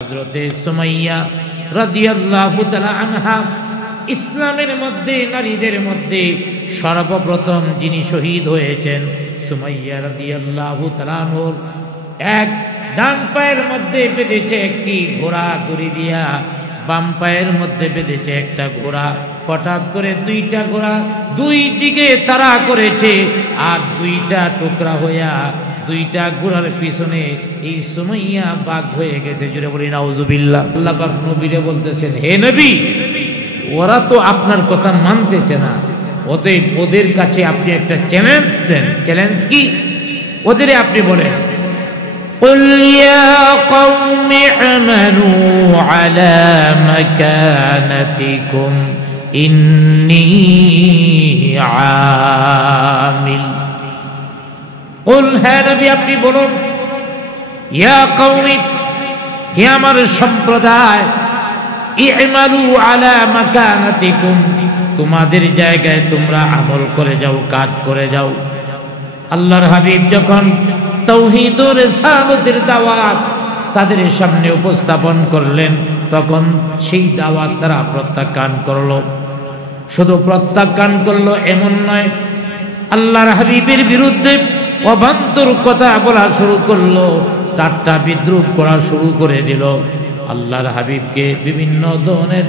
হযরতে সুমাইয়া রাদিয়াল্লাহু তাআলা আনহা ইসলামের মধ্যে নারীদের মধ্যে সর্বপ্রথম যিনি শহীদ হয়েছেন সুমাইয়া রাদিয়াল্লাহু তাআলা আনহুর এক ডান পায়ের মধ্যে বেঁধেছে একটি ঘোড়া দড়ি দিয়া, বাম পায়ের মধ্যে বেঁধেছে একটা ঘোড়া। হঠাৎ করে দুইটা ঘোড়া দুই দিকে তাড়া করেছে আর দুইটা টুকরা হইয়া দুইটা ঘোড়ার পিছনে এই সুমাইয়া বাঘ হয়ে গেছে। জুড়ে বলি নাউজুবিল্লাহ। আল্লাহ পাক নবীরে বলতেছেন, হে নবী, ওরা তো আপনার কথা মানতেছে না, অতএব ওদের কাছে আপনি একটা চ্যালেঞ্জ দেন। চ্যালেঞ্জ কি? ওদের আপনি বলেন, قل يا قوم اعملوا على مكانتكم إني عامل। قل হে নবী আপনি বলুন, ইয়া কওমি, হে আমার সম্প্রদায়, ই'মালু আলা মাকানাতিকুম, তোমাদের জায়গায় তোমরা আমল করে যাও, কাজ করে যাও। আল্লাহর হাবিব যখন তাওহীদ ও রিসালাতের দাওয়াত তাদের সামনে উপস্থাপন করলেন, তখন সেই দাওয়াত তারা প্রত্যাখ্যান করলো। শুধু প্রত্যাখ্যান করলো এমন নয়, আল্লাহর হাবিবের বিরুদ্ধে অবান্তর কথা বলা শুরু করলো, ঠাট্টা বিদ্রূপ করা শুরু করে দিল। আল্লাহর হাবিবকে বিভিন্ন ধরনের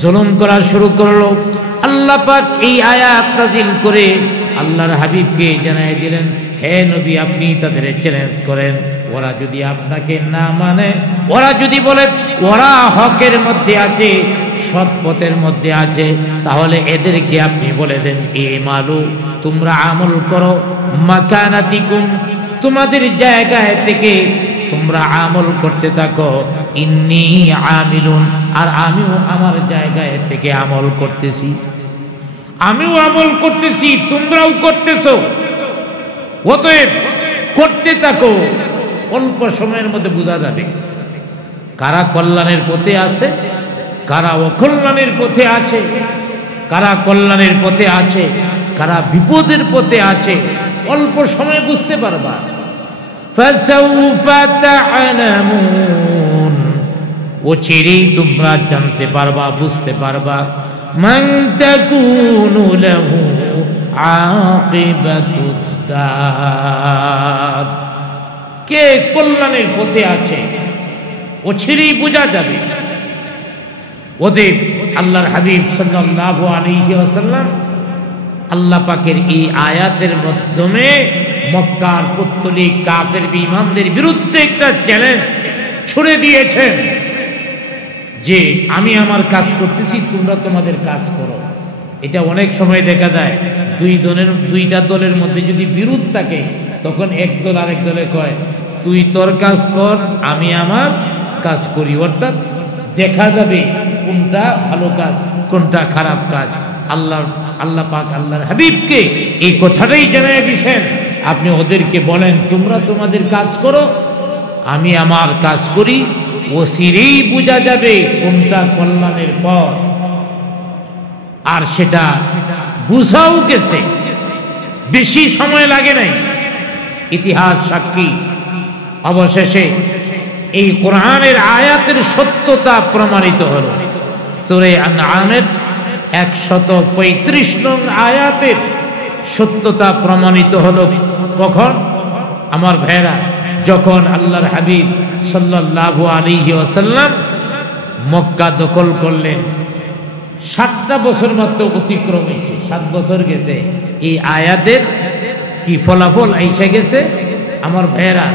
জুলুম করা শুরু করলো। আল্লাহ পাক এই আয়াত নাযিল করে আল্লাহর হাবিবকে জানাই দিলেন, হে নবী আপনি তাদের চ্যালেঞ্জ করেন, ওরা যদি আপনাকে না মানে, ওরা যদি বলে ওরা হকের মধ্যে আছে, সৎ পথের মধ্যে আছে, তাহলে এদেরকে আপনি বলে দেন, ইমালু, তোমরা আমল করো, মাকানাতিকুম, তোমাদের জায়গায় থেকে তোমরা আমল করতে থাকো, ইন্নী আমিলুন, আর আমিও আমার জায়গায় থেকে আমল করতেছি। আমিও আমল করতেছি, তোমরাও করতেছো, অতএব করতে থাকো। অল্প সময়ের মধ্যে বোঝা যাবে কারা কল্যাণের পথে আছে, কারা অকল্যাণের পথে আছে, কারা কল্যাণের পথে আছে, কারা বিপদের পথে আছে। অল্প সময়ে বুঝতে পারবা। ফাসাউফা তা'লামুন, অচিরেই তোমরা জানতে পারবা, বুঝতে পারবা। মান তাকুনু লাহু আকিবাতুদ দার, কে কল্যাণের পথে আছে, অচিরেই বোঝা যাবে। ওদের আল্লাহর হাবিব সাল্লাল্লাহু আলাইহি ওয়াসাল্লাম আল্লাহ পাকের এই আয়াতের মাধ্যমে মক্কার পুত্তলিক কাফের বিঈমানদের বিরুদ্ধে একটা চ্যালেঞ্জ ছুড়ে দিয়েছেন যে আমি আমার কাজ করতেছি, তোমরা তোমাদের কাজ করো। এটা অনেক সময় দেখা যায় দুইটা দলের মধ্যে যদি বিরোধ থাকে, তখন এক দল আরেক দলে কয় তুই তোর কাজ কর, আমি আমার কাজ করি। অর্থাৎ দেখা যাবে কোনটা ভালো কাজ, কোনটা খারাপ কাজ। আল্লাহ পাক আল্লাহর হাবিবকে এই কথাটাই জানাই দিয়েছেন, আপনি ওদেরকে বলেন তোমরা তোমাদের কাজ করো, আমি আমার কাজ করি, অচিরেই বোঝা যাবে কোনটা কল্যাণের পথ। আর সেটা বুঝাও গেছে, বেশি সময় লাগে নাই। ইতিহাস সাক্ষী, অবশেষে এই কোরআনের আয়াতের সত্যতা প্রমাণিত হলো। সূরা আনআমের 135 নং আয়াতের সত্যতা প্রমাণিত হলো কখন? আমার ভাইরা, যখন আল্লাহর হাবিব সাল্লাল্লাহু আলাইহি ওয়াসাল্লাম মক্কা দখল করলেন। 7টা বছর মাত্র অতিক্রম হয়েছে, 7 বছর গেছে, এই আয়াতের কি ফলাফল আইসা গেছে। আমার ভাইয়েরা,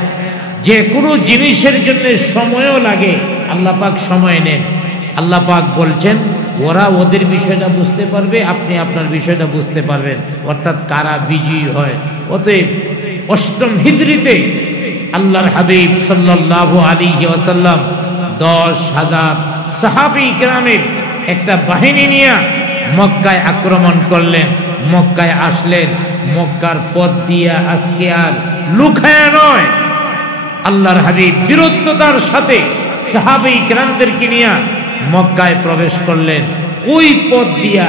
যে কোনো জিনিসের জন্য সময়ও লাগে, আল্লাহ পাক সময় নেন। আল্লাহ পাক বলছেন ওরা ওদের বিষয়টা বুঝতে পারবে, আপনি আপনার বিষয়টা বুঝতে পারবেন, অর্থাৎ কারা বিজয়ী হয়। অতএব 8ম হিজরিতে আল্লাহর হাবিব সাল্লাল্লাহু আলাইহি ওয়াসাল্লাম 10,000 সাহাবী কেরামের একটা বাহিনী নিয়ে মক্কায় আক্রমণ করলেন। মক্কায় আসলেন, মক্কার পথ দিয়ে আজকে আর লুকায়া নয়, আল্লাহর হাবিব বীরত্বতার সাথে সাহাবী কেরামদেরকে নিয়ে মক্কায় প্রবেশ করলেন। ওই পথ দিয়া,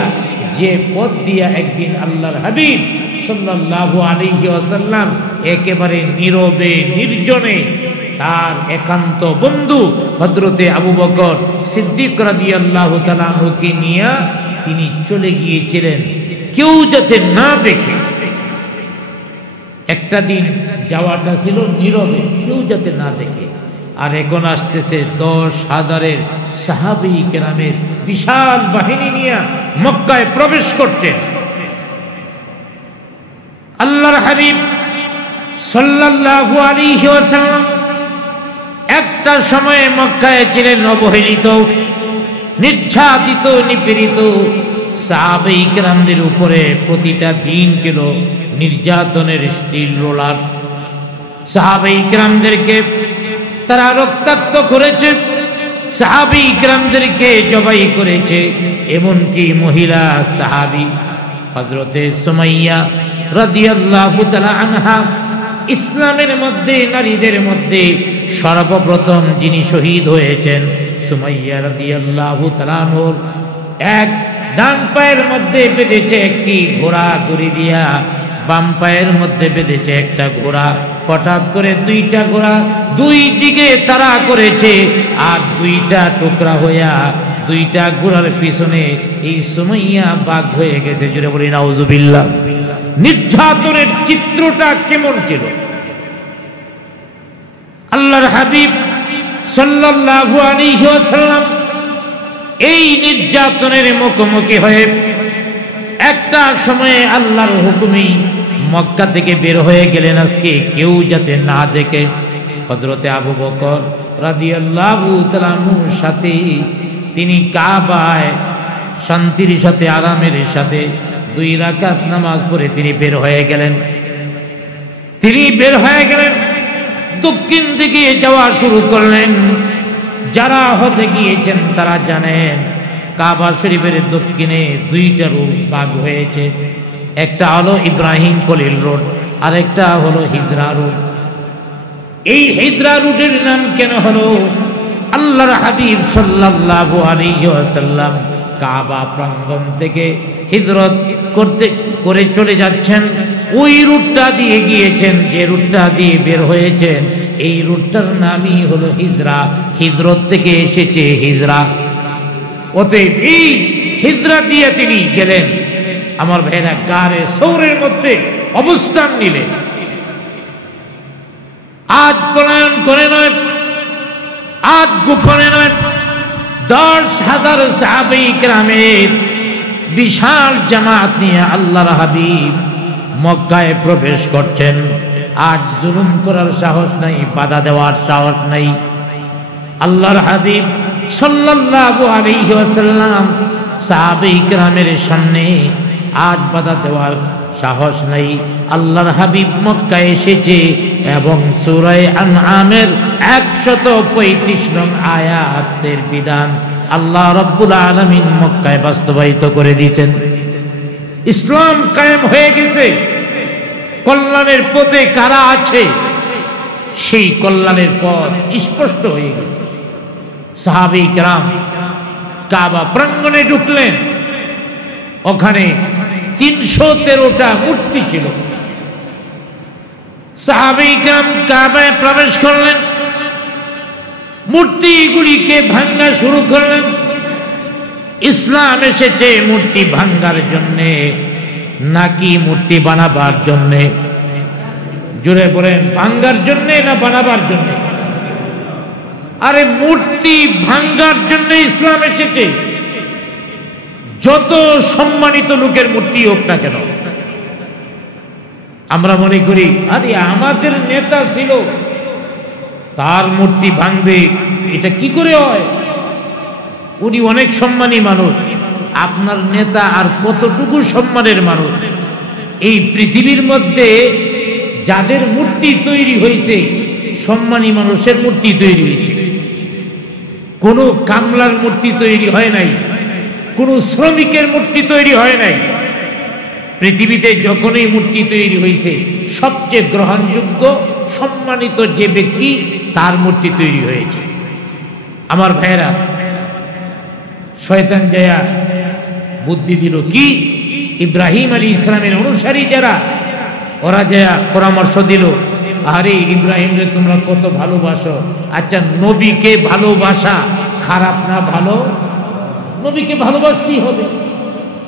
যে পথ দিয়া একদিন আল্লাহর হাবিব সাল্লাল্লাহু আলাইহি ওয়াসাল্লাম একেবারে নীরবে নির্জনে তার একান্ত বন্ধু হযরতে আবু বকর সিদ্দিক রাদিয়াল্লাহু তাআলা আনহুকে নিয়ে তিনি চলে গিয়েছিলেন কেউ যাতে না দেখে। একটা দিন যাওয়াটা ছিল নীরবে, কেউ যাতে না দেখে। আর এখন আসতেছে 10,000 সাহাবী কেরামের বিশাল বাহিনী নিয়ে মক্কায় প্রবেশ করতেন। আল্লাহর হাবিব সাল্লাল্লাহু আলাইহি ওয়াসাল্লাম একটা সময়ে মক্কায় ছিলেন অবহেলিত, নির্যাতিত, নিপীড়িত। সাহাবায়ে কেরামদের উপরে প্রতিটা দিন ছিল নির্যাতনের স্টিল রোলার। সাহাবায়ে কেরামদেরকে তারা রক্তাক্ত করেছে, সাহাবায়ে কেরামদেরকে জবাই করেছে। এমনকি মহিলা সাহাবী হযরতে সুমাইয়া রাদিয়াল্লাহু তাআলা আনহা, ইসলামের মধ্যে নারীদের মধ্যে সর্বপ্রথম যিনি শহীদ হয়েছেন, সুমাইয়া রাদিয়াল্লাহু তাআলা আনহুর এক ডান পায়ের মধ্যে বেঁধেছে একটি ঘোড়া দড়ি দিয়া, বাম পায়ের মধ্যে বেঁধেছে একটা ঘোড়া। হঠাৎ করে দুইটা ঘোড়া দুই দিকে তাড়া করেছে, আর দুইটা টুকরা হইয়া দুইটা ঘোড়ার পিছনে এই সুমাইয়া বাঘ হয়ে গেছে। জুড়ে বলি নাউজুবিল্লাহ। নির্যাতনের চিত্রটা কেমন ছিল! আল্লাহর হাবিব সাল্লাল্লাহু আলাইহি ওয়াসাল্লাম এই নির্যাতনের মুখোমুখি হয়ে একটা সময়ে আল্লাহর হুকুমে মক্কা থেকে বের হয়ে গেলেন, আজকে কেউ যাতে না দেখে। হযরতে আবু বকর রাদিয়াল্লাহু তাআলা আনহুর সাথে তিনি কাবায় শান্তির সাথে আরামের সাথে 2 রাকাত নামাজ পড়ে তিনি বের হয়ে গেলেন। তিনি বের হয়ে গেলেন, দক্ষিণ দিকে যাওয়া শুরু করলেন। যারা হতে গিয়েছেন তারা জানেন কাবা শরীফের দক্ষিণে 2টা রুট ভাগ হয়েছে। একটা হলো ইব্রাহিম খলিল রোড, আর একটা হলো হিজরা রোড। এই হিজরা রুটের নাম কেন হলো? আল্লাহর হাবিব সাল্লাল্লাহু আলাইহি ওয়াসাল্লাম কাবা প্রাঙ্গণ থেকে হিজরত করে চলে যাচ্ছেন, ওই রুটটা দিয়ে গিয়েছেন। যে রুটটা দিয়ে বের হয়েছেন এই রুটটার নামই হলো হিজরা। হিজরত থেকে এসেছে হিজরা। অতএব এই হিজরা দিয়ে তিনি গেলেন। আমার ভাইরা গারে সৌরের মধ্যে অবস্থান নিলেন। আজ পলায়ন করে নয়, আজ গোপনে নয়, 10,000 সাহাবায়ে কেরামের বিশাল জামাত নিয়ে আল্লাহর হাবিব মক্কায় প্রবেশ করছেন। আজ জুলুম করার সাহস নাই, বাধা দেওয়ার সাহস নাই। আল্লাহর হাবিব সাল্লাল্লাহু আলাইহি ওয়াসাল্লাম সাহাবায়ে কেরামের সামনে আজ বাধা দেওয়ার সাহস নাই। আল্লাহর হাবিব মক্কায় এসেছে এবং সূরা আনআমের 135 নং আয়াতের বিধান আল্লাহ রাব্বুল আলামিন মক্কায় বাস্তবায়িত করে দিয়েছেন। ইসলাম কায়েম হয়ে গেছে। কল্যাণের পথে কারা আছে সেই কল্যাণের পথ স্পষ্ট হয়ে গেছে। সাহাবায়ে কেরাম কাবা প্রাঙ্গণে ঢুকলেন। ওখানে 313টা মূর্তি ছিল। সাহাবায়ে কেরাম কাবায় প্রবেশ করলেন, মূর্তিগুলিকে ভাঙা শুরু করলেন। ইসলাম এসেছে মূর্তি ভাঙার জন্যে নাকি মূর্তি বানাবার জন্যে? জোরে বলেন, ভাঙার জন্যে না বানাবার জন্যে? আরে মূর্তি ভাঙার জন্য ইসলাম এসেছে। যত সম্মানিত লোকের মূর্তি হোক না কেন, আমরা মনে করি আরে আমাদের নেতা ছিল, তার মূর্তি ভাঙবে, এটা কি করে হয়? উনি অনেক সম্মানী মানুষ। আপনার নেতা আর কতটুকু সম্মানের মানুষ? এই পৃথিবীর মধ্যে যাদের মূর্তি তৈরি হয়েছে, সম্মানী মানুষের মূর্তি তৈরি হয়েছে। কোনো কামলার মূর্তি তৈরি হয় নাই, কোনো শ্রমিকের মূর্তি তৈরি হয় নাই। পৃথিবীতে যখনই মূর্তি তৈরি হয়েছে, সবচেয়ে গ্রহণযোগ্য সম্মানিত যে ব্যক্তি, তার মূর্তি তৈরি হয়েছে। আমার ভাইয়েরা, শয়তান যায়া বুদ্ধি দিল কি, ইব্রাহিম আলাইহিস সালামের অনুসারী যারা, ওরা যায়া পরামর্শ দিল আরে ইব্রাহিম রে তোমরা কত ভালোবাসো। আচ্ছা, নবীকে ভালোবাসা খারাপ না? ভালো, নবীকে ভালোবাসতেই হবে।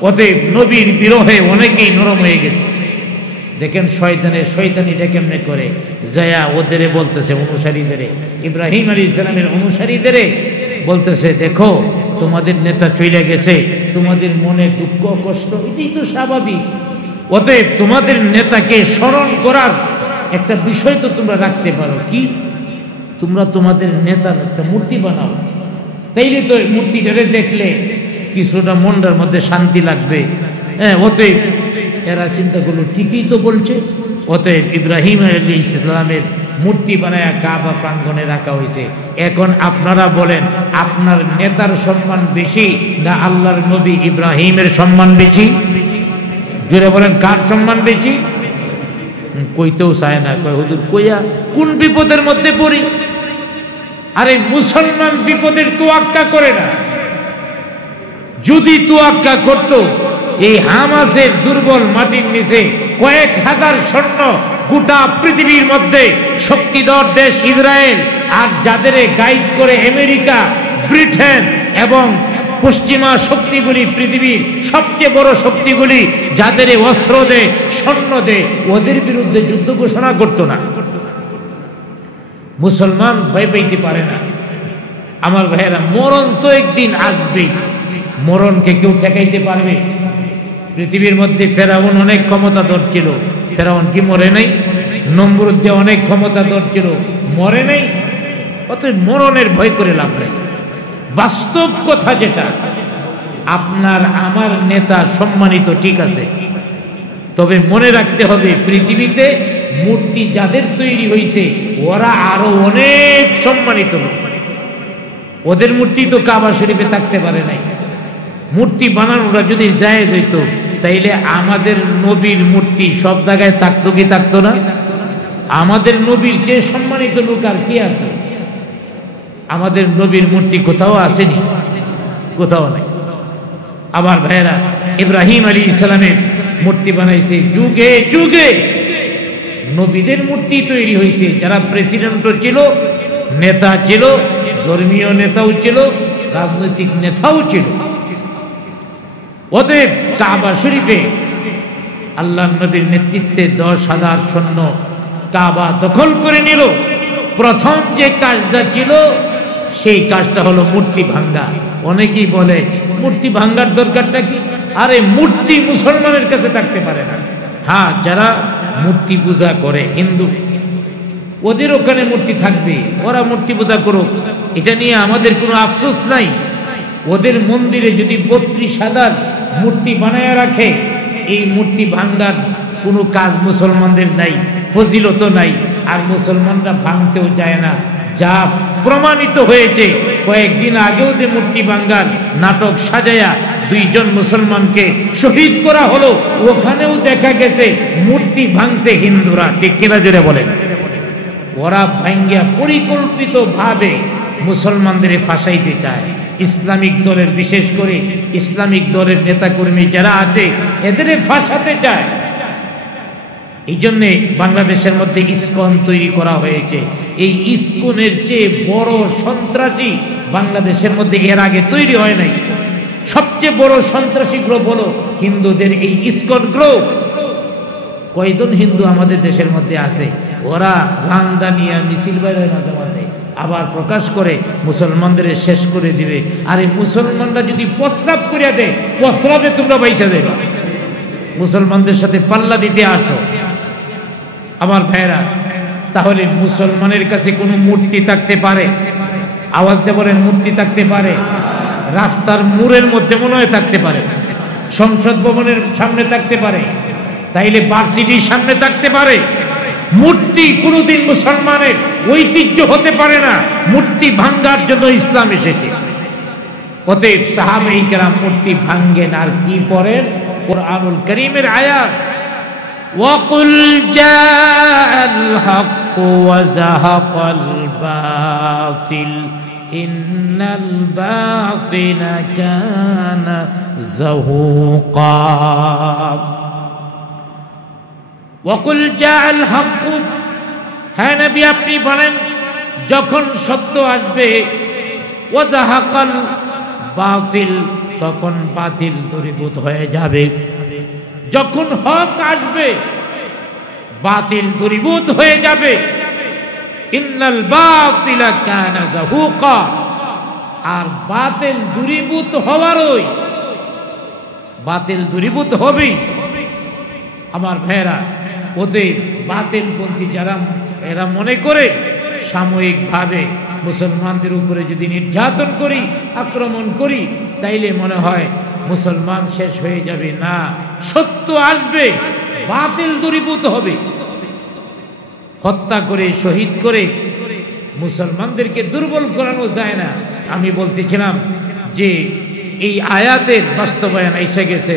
অতএব নবীর বিরহে অনেকেই নরম হয়ে গেছে। দেখেন শয়তানিটা কেমনে করে যায়া ওদের বলতেছে, অনুসারীদের, ইব্রাহিম আলাইহিস সালামের অনুসারীদের বলতেছে, দেখো তোমাদের নেতা চলে গেছে, তোমাদের মনে দুঃখ কষ্ট, এটাই তো স্বাভাবিক। অতএব তোমাদের নেতাকে স্মরণ করার একটা বিষয় তো তোমরা রাখতে পারো। কি? তোমরা তোমাদের নেতার একটা মূর্তি বানাও, তাইলে তো মূর্তিটারে দেখলে কিছুটা মনটার মধ্যে শান্তি লাগবে। হ্যাঁ, অতএব এরা চিন্তা করলো ঠিকই তো বলছে। অতএব ইব্রাহিম আলাইহিস সালামের মূর্তি বানায়া কাবা প্রাঙ্গণে রাখা হয়েছে। এখন আপনারা বলেন, আপনার নেতার সম্মান বেশি না আল্লাহর নবী ইব্রাহিমের সম্মান বেশি? জোরে বলেন, কার সম্মান বেশি? কইতেও চায় না, কয় হুজুর কইয়া কোন বিপদের মধ্যে পড়ি। আরে মুসলমান বিপদের তোয়াক্কা করে না। যদি তোয়াক্কা করত, এই হামাসের দুর্বল মাটির নিচে কয়েক হাজার সৈন্য গোটা পৃথিবীর মধ্যে শক্তিধর দেশ ইসরায়েল, আর যাদের গাইড করে আমেরিকা, ব্রিটেন এবং পশ্চিমা শক্তিগুলি, পৃথিবীর সবচেয়ে বড় শক্তিগুলি যাদের অস্ত্র দেয়, সৈন্য দেয়, ওদের বিরুদ্ধে যুদ্ধ ঘোষণা করত না। মুসলমান ভয় পাইতে পারে না। আমার ভাইয়েরা, মরণ তো একদিন আসবেই। মরণকে কেউ ঠেকাইতে পারবে? পৃথিবীর মধ্যে ফেরাউন অনেক ক্ষমতাধর ছিল, ফেরাউন কি মরে নাই? নমরুদ যে অনেক ক্ষমতাধর ছিল, মরে নাই? অতএব মরণের ভয় করে লাভ নাই। বাস্তব কথা যেটা, আপনার আমার নেতা সম্মানিত, ঠিক আছে, তবে মনে রাখতে হবে পৃথিবীতে মূর্তি যাদের তৈরি হয়েছে ওরা আরো অনেক সম্মানিত লোক। ওদের মূর্তি তো কাবা শরীফে থাকতে পারে নাই। মূর্তি বানানোরা যদি জায়েজ হইতো, তাইলে আমাদের নবীর মূর্তি সব জায়গায় থাকতো কি থাকতো না? আমাদের নবীর যে সম্মানিত লোক আর কি আছে? আমাদের নবীর মূর্তি কোথাও আসেনি, কোথাও নাই। আবার ভাইয়েরা, ইব্রাহিম আলাইহিস সালামের মূর্তি বানাইছে যুগে যুগে। নবীদের মূর্তি তৈরি হয়েছে, যারা প্রেসিডেন্টও ছিল, নেতা ছিল, ধর্মীয় নেতাও ছিল, রাজনৈতিক নেতাও ছিল। অতএব কাবা শরীফে আল্লাহ নবীর নেতৃত্বে 10,000 সৈন্য কাবা দখল করে নিল। প্রথম যে কাজটা ছিল, সেই কাজটা হলো মূর্তি ভাঙ্গা। অনেকেই বলে মূর্তি ভাঙ্গার দরকারটা কি? আরে মূর্তি মুসলমানের কাছে থাকতে পারে না। হ্যাঁ, যারা মূর্তি পূজা করে হিন্দু, ওদের ওখানে মূর্তি থাকবে, ওরা মূর্তি পূজা করুক, এটা নিয়ে আমাদের কোনো আফসোস নাই। ওদের মন্দিরে যদি 32,000 মূর্তি বানায় রাখে, এই মূর্তি ভাঙ্গার কোনো কাজ মুসলমানদের নাই, ফজিলত নাই, আর মুসলমানরা ভাঙতেও যায় না। যা প্রমাণিত হয়েছে, কয়েকদিন আগেও যে মূর্তি ভাঙ্গার নাটক সাজায়া 2 জন মুসলমানকে শহীদ করা হলো, ওখানেও দেখা গেছে মূর্তি ভাঙতে হিন্দুরা, ঠিক কিনা জোরে বলেন? ওরা ভাঙ্গিয়া পরিকল্পিত ভাবে মুসলমানদের ফাঁসাইতে চায়। ইসলামিক দলের, বিশেষ করে ইসলামিক দলের নেতাকর্মী যারা আছে, এদের ফাঁসাতে চায়। এই জন্যে বাংলাদেশের মধ্যে ইসকন তৈরি করা হয়েছে। এই ইসকনের চেয়ে বড় সন্ত্রাসী বাংলাদেশের মধ্যে এর আগে তৈরি হয় নাই। সবচেয়ে বড় সন্ত্রাসী গ্রুপ হলো হিন্দুদের এই ইসকন গ্রুপ। কয়জন হিন্দু আমাদের দেশের মধ্যে আছে, ওরা রামদানিয়া মিছিল বাইরে মাঝে মাঝে আবার প্রকাশ করে মুসলমানদের শেষ করে দিবে। আর এই মুসলমানরা যদি প্রস্রাব করিয়া দেয়, প্রস্রাবে তোমরা বাইসা দেবে। মুসলমানদের সাথে পাল্লা দিতে আসো। আমার ভাইরা, তাহলে মুসলমানের কাছে কোনো মূর্তি থাকতে পারে? আওয়াজ দিয়ে বলেন, মূর্তি থাকতে পারে? রাস্তার মোড়ের মধ্যে মনে হয় থাকতে পারে, সংসদ ভবনের সামনে থাকতে পারে, তাইলে ভার্সিটির সামনে থাকতে পারে। মূর্তি কোনোদিন মুসলমানের ঐতিহ্য হতে পারে না। মূর্তি ভাঙ্গার জন্য ইসলাম এসেছে। অতএব সাহাবায়ে কেরাম মূর্তি ভাঙ্গেন আর কি পড়েন? কুরআনুল কারীমের আয়াত, ওয়াকুল জাআল হক ওয়া যাহাকাল বাতিল ইন্নাল বাতিলা কানা যাহুকা। ওয়াকুল জাআল হক, হ্যাঁ নবী আপনি বলেন যখন সত্য আসবে ওয়াজাহাকাল বাতিল, তখন বাতিল দূরীভূত হয়ে যাবে। যখন হক আসবে বাতিল দূরীভূত হয়ে যাবে। ইন্নাল বাতিলা কানা যাহুকা, আর বাতিল দূরীভূত হওয়ারই, বাতিল দূরীভূত হবেই। আমার ভাইরা, ওদের বাতিলপন্থী যারা এরা মনে করে সাময়িকভাবে মুসলমানদের উপরে যদি নির্যাতন করি, আক্রমণ করি, তাইলে মনে হয় মুসলমান শেষ হয়ে যাবে। না, সত্য আসবে, বাতিল দূরীভূত হবে। হত্যা করে, শহীদ করে মুসলমানদেরকে দুর্বল করানো যায় না। আমি বলতেছিলাম যে এই আয়াতের বাস্তবায়ন এসে গেছে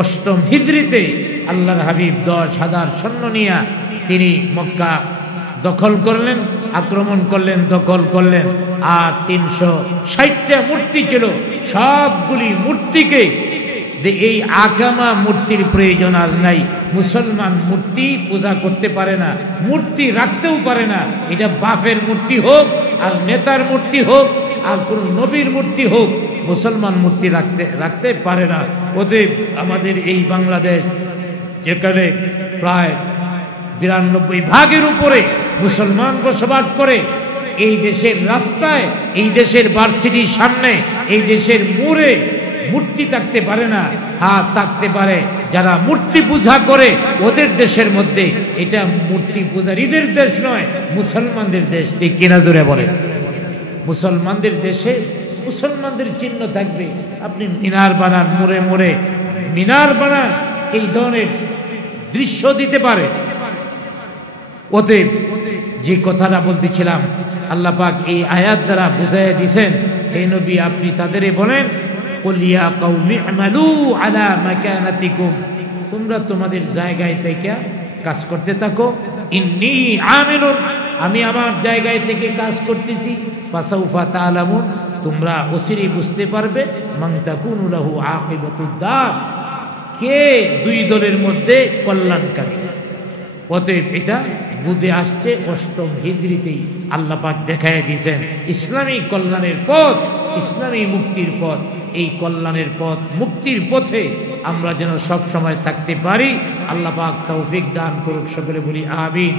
8ম হিজরিতে। আল্লাহর হাবিব 10,000 সৈন্য নিয়ে তিনি মক্কা দখল করলেন, আক্রমণ করলেন, দখল করলেন। আর 360টা মূর্তি ছিল, সবগুলি মূর্তিকে এই আকামা মূর্তির প্রয়োজন আর নাই। মুসলমান মূর্তি পূজা করতে পারে না, মূর্তি রাখতেও পারে না। এটা বাফের মূর্তি হোক, আর নেতার মূর্তি হোক, আর কোন নবীর মূর্তি হোক, মুসলমান মূর্তি রাখতে পারে না। ওদের আমাদের এই বাংলাদেশ, যেখানে প্রায় 92% উপরে মুসলমান বসবাস করে, এই দেশের রাস্তায়, এই দেশের ভার্সিটির সামনে, এই দেশের মোড়ে মূর্তি থাকতে পারে না। হাত থাকতে পারে যারা মূর্তি পূজা করে ওদের দেশের মধ্যে। এটা মূর্তি পূজারীদের দেশ নয়, মুসলমানদের দেশ। ঠিক কিনা জোরে বলে? মুসলমানদের দেশে মুসলমানদের চিহ্ন থাকবে। আপনি মিনার বানান, মোড়ে মোড়ে মিনার বানান, এই ধরনের দৃশ্য দিতে পারে। অতএব যে কথাটা বলতেছিলাম, আল্লাহ পাক এই আয়াত দ্বারা বুঝাইয়া দিছেন, হে নবী আপনি তাদের বলেন, কুল ইয়া কওমি আমালু আলা মাকানাতিকুম, তোমরা তোমাদের জায়গায় থেকে কাজ করতে থাকো। ইন্নী আমিলুন, আমি আমার জায়গায় থেকে কাজ করতেছি। ফাসাউফা তাআলামুন, তোমরা অচিরেই বুঝতে পারবে। মান তাকুনু লাহু আকিবাতুদ দার, কে দুই দলের মধ্যে কল্যাণকারী। অতএব এটা বুঝে আসছে 8ম হিজরিতেই আল্লাহ পাক দেখায় দিয়েছেন ইসলামী কল্যাণের পথ, ইসলামী মুক্তির পথ। এই কল্যাণের পথ, মুক্তির পথে আমরা যেন সব সময় থাকতে পারি। আল্লাহ পাক তৌফিক দান করুক। সকলে বলি আমিন।